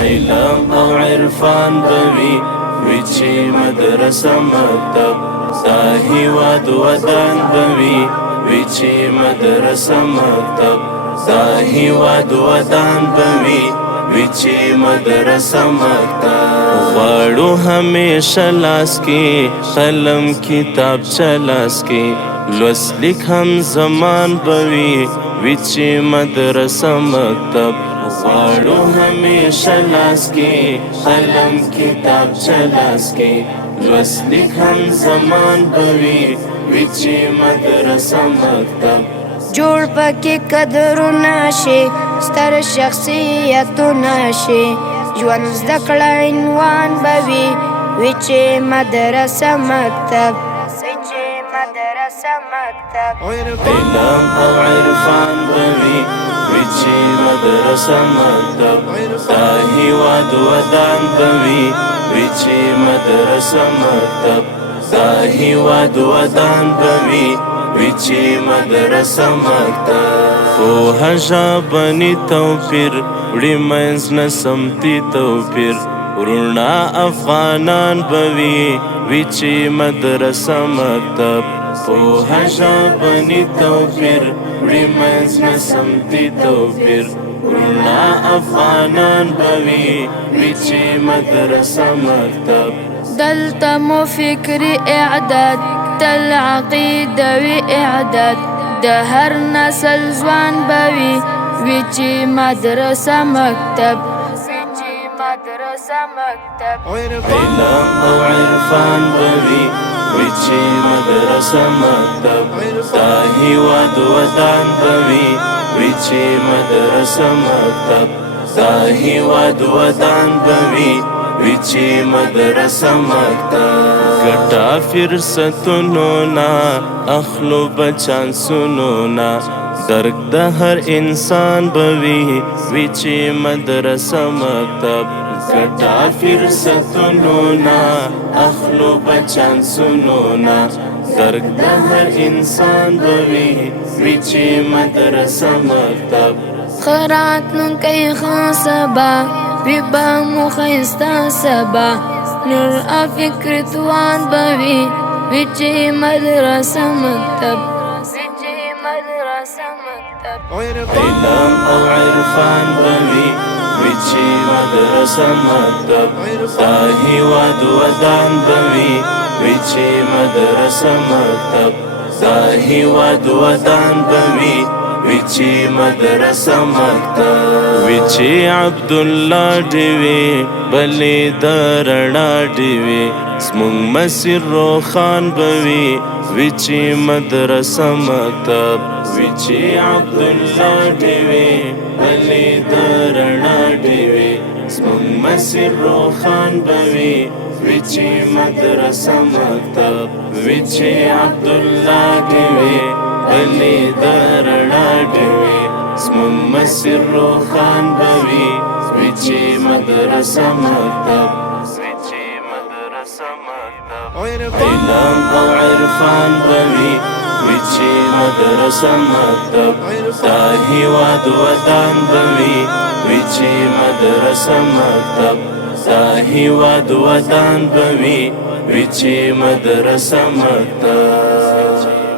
علم او عرفان بوي وچی مدرسه مکتب دا هیواد ودان بوي وچی مدرسه مکتب دا هیواد ودان بوي وچی مدرسه مکتب غواړو همیشه لاس کې قلم کتاب چلاس کې لوست لیک هم زمان بوي وچی مدرسه مکتب غواړو همیشه لاس کې قلم کتاب چلاس کې لوست لیک هم زمان بوي وچی مدرسه مکتب جوړ پکې قدرونه شي ستر شخصیتونه شي ژوند زده کړه عنوان به وي وچې مدرسه مکتب علم او عرفان به وي وچې مدرسه مکتب دا هیواد ودان به وي وچې مدرسه مکتب دا هیواد ودان به وي وچی مدرسه مکتب پوهه ژبني توپیر وړي منځ نه سمتي توپیر وروڼه افغانان به وي وچی مدرسه مکتب پوهه ژبني توپیر وړي منځ نه سمتي توپیر وروڼه افغانان به وي وچی مدرسه مکتب دلته مو فکري اعداد تل عقیدوي اعداد د هر نسل ځوان به وي وچې مدرسه مکتب علم او عرفان به وي وچې مدرسه مکتب دا هیواد ودان به وي وچې مدرسه مکتب دا هیواد ودان به وي وچی مدرسه مکتب ګټه فرصتونو نه اخلو بچانسونو نه درک د هر انسان به وي وچی مدرسه مکتب ګټه فرصتونو نه اخلو بچانسونو نه درک د هر انسان به وي وچی مدرسه مکتب خرات نن کوي خاصبا بیبا مخیستا سبا نور افکر توان بوي وچې مدرسه مکتب علم او عرفان به وي وچې مدرسه مکتب دا هیواد ودان به وي وچې مدرسه مکتب دا هیواد ودان به وي وچی مدرسه مکتب وچی عبدالله ډیوي بلې د رڼا ډیوي زموږ مسیر روښان به وي وچی مدرسه مکتب وچی عبدالله ډیوي بلې د رڼا ډیوي زموږ مسیر روښان به وي وچی مدرسه مکتب وچی عبدالله ډیوي بلې د رڼا ډیوي زموږ مسیر روښان به وي وچې مدرسه مکتب علم او عرفان به وي وچې مدرسه مکتب دا هیواد ودان به وي وچې مدرسه مکتب دا هیواد ودان به وي وچې مدرسه مکتب